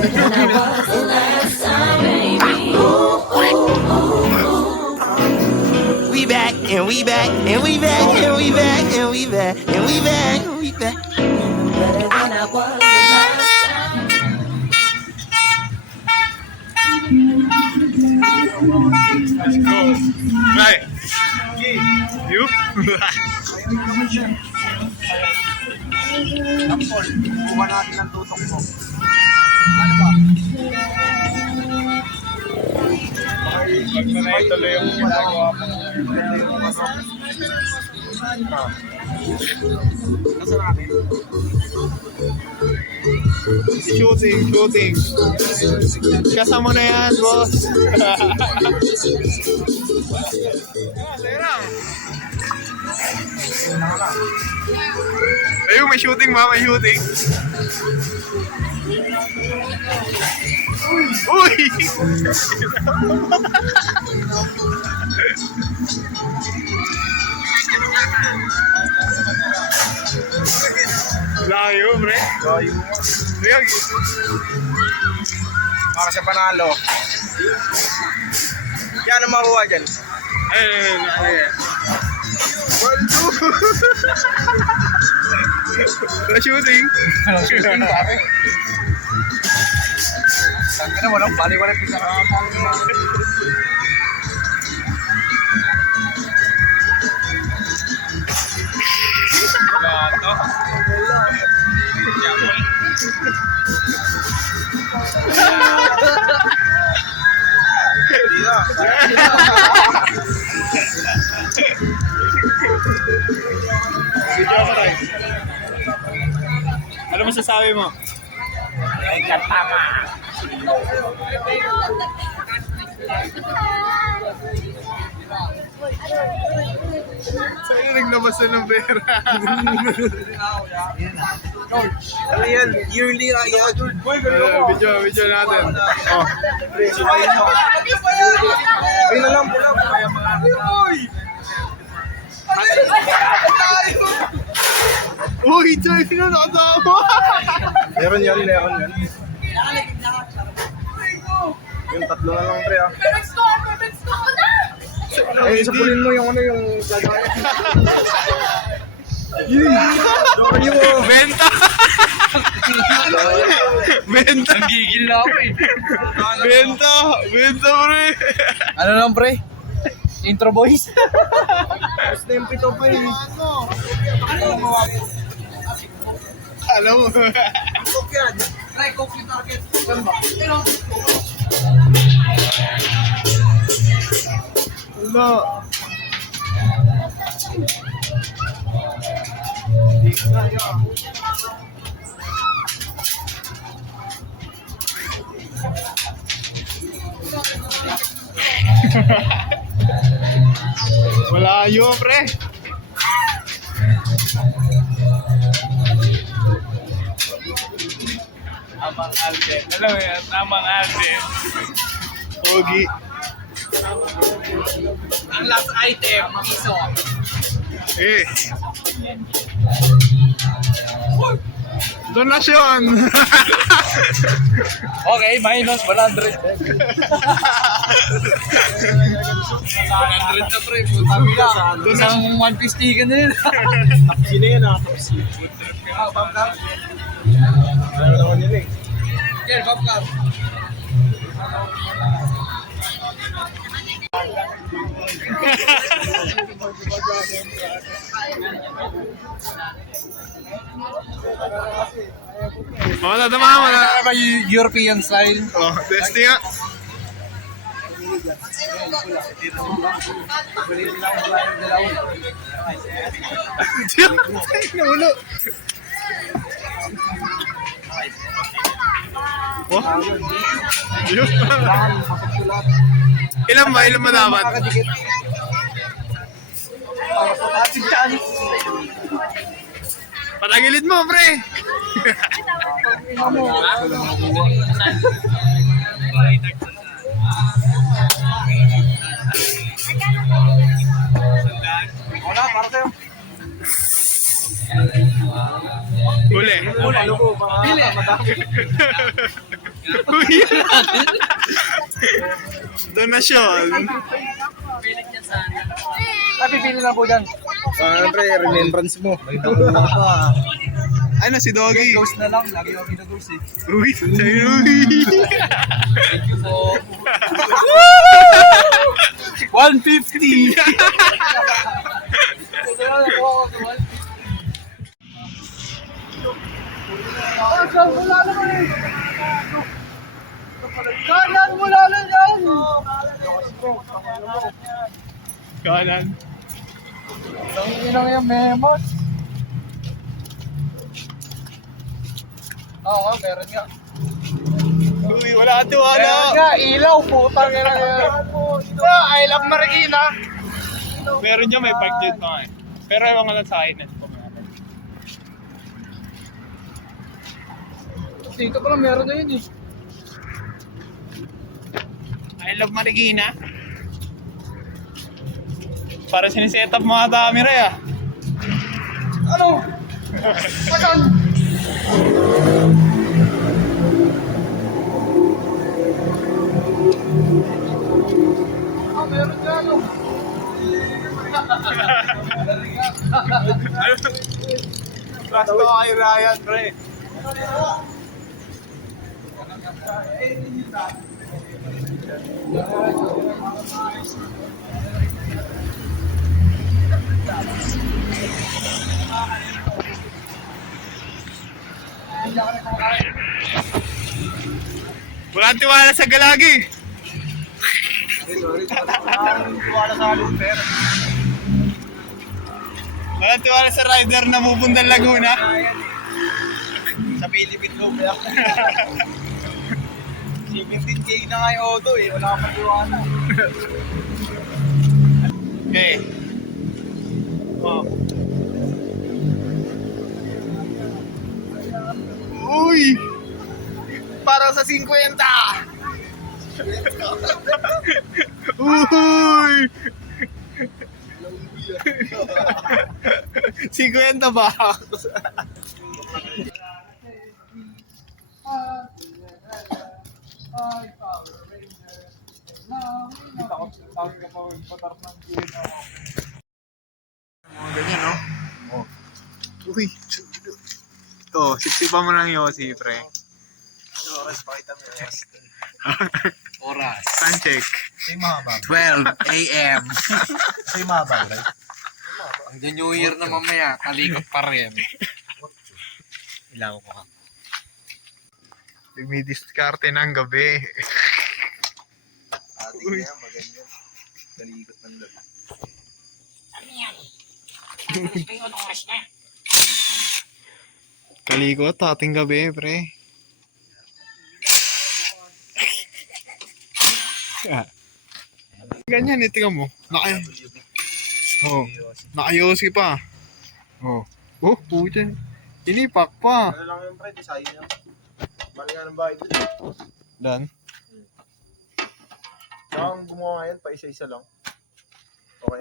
We back and we back and we back and we back and we back and we back and we back. Better than I was the last time. Let's go. Right. You? Kuha natin ang tutok mo. Pag sanay tuloy yung ginagawa mo. Nasa natin? Shooting. Kasama na yan, boss. Ayun, may shooting ba? May shooting. Uy! Layo, pre. Layo. Ayan. Para sa panalo. Yan ang makuha dyan. Ayun. One, two. Na-shooting. Shooting pare. Sabi na walang bali-wala pisa. Ano masasabi mo? Sa'yo naglabas na ng pera. Ano yan? Yearly kaya. Video natin. Oh. Ayun na lang po lang. Uy, Joy, sino nakasama? Meron yan. Yung tatlo na lang, pre, ah. Eh, sapulin mo yung ano yung gagawin. Dory mo. Benta! Benta! Gigil na ako eh. Benta, pre! Ano lang, pre? Intro boys? First name pito pa eh. Alam mo. Cook yan. Try cook yung target. Saan ba? Wala. Wala yun, pre. Tamang Alden. Alam mo yan, tamang Alden. Pogi. Ang last item, piso. Eh. Donasyon. Okay, minus 100. 100 na pre, putang ina. Isang 150 ka na yun. Tapsi na yan ah, tapsi. Popcorn. Ano naman yun eh. Ken, popcorn. Oh, tatama mo na. Ano ba yung European style? Oh, testing nga. Naulo. Oh. Yun. Ilan ba dapat? Patagilid mo, pre. Wala, para sa'yo. Huli. Huli. Huli. Donasyon. Pipili lang po dyan. Siyempre, remembrance mo. Ano si Doggy? Ghost na lang. Lagi ako ginaghost eh. Uy, sa'yo. Thank you po. 150! Kanan mo lalo yan! Kanan. Ang inang yung memos. Oo, meron nga. Uy, wala ka tiwala. Meron nga, ilaw, putang ina yan. I love Marikina. Meron niya may budget pa nga eh. Pero ewan ka lang sa akin. Dito pa lang meron na yun eh. I love Marikina. Para siniset up mga camera ah. Ano? Saan? Ah, meron nga ano. Basta kay Ryan, pre. Walang tiwala sa galagi. Wala sa looper. Walang tiwala sa rider na pupunta Laguna. Sa Philippine Loop lang. 17K na nga yung auto eh. Wala kang matiwala. Okay. Oh. Uy! Para sa 50! Uy! 50 ba? Mga ganyan, no? Oh. Uy! Ito, sipsipan mo ng Yossi, pre. Oras, pakita mo yung oras. Time check. Say mahaba. 12 a.m. Say mahaba, right? Ang New Year na mamaya, kalikot pa rin. Ilaw ko ka. Dumidiskarte ng gabi. Ating Uy. yan, maganda. Talikot ng loob. Kalikot, ating gabi, pre. Ganyan, itigan mo. Oh, nakayosi pa. Oh, puta. Inipak pa. Ano lang yung pre, design niya. Bali nga ng bahay dito. Dan. Saka ang gumawa yan, pa isa-isa lang. O kaya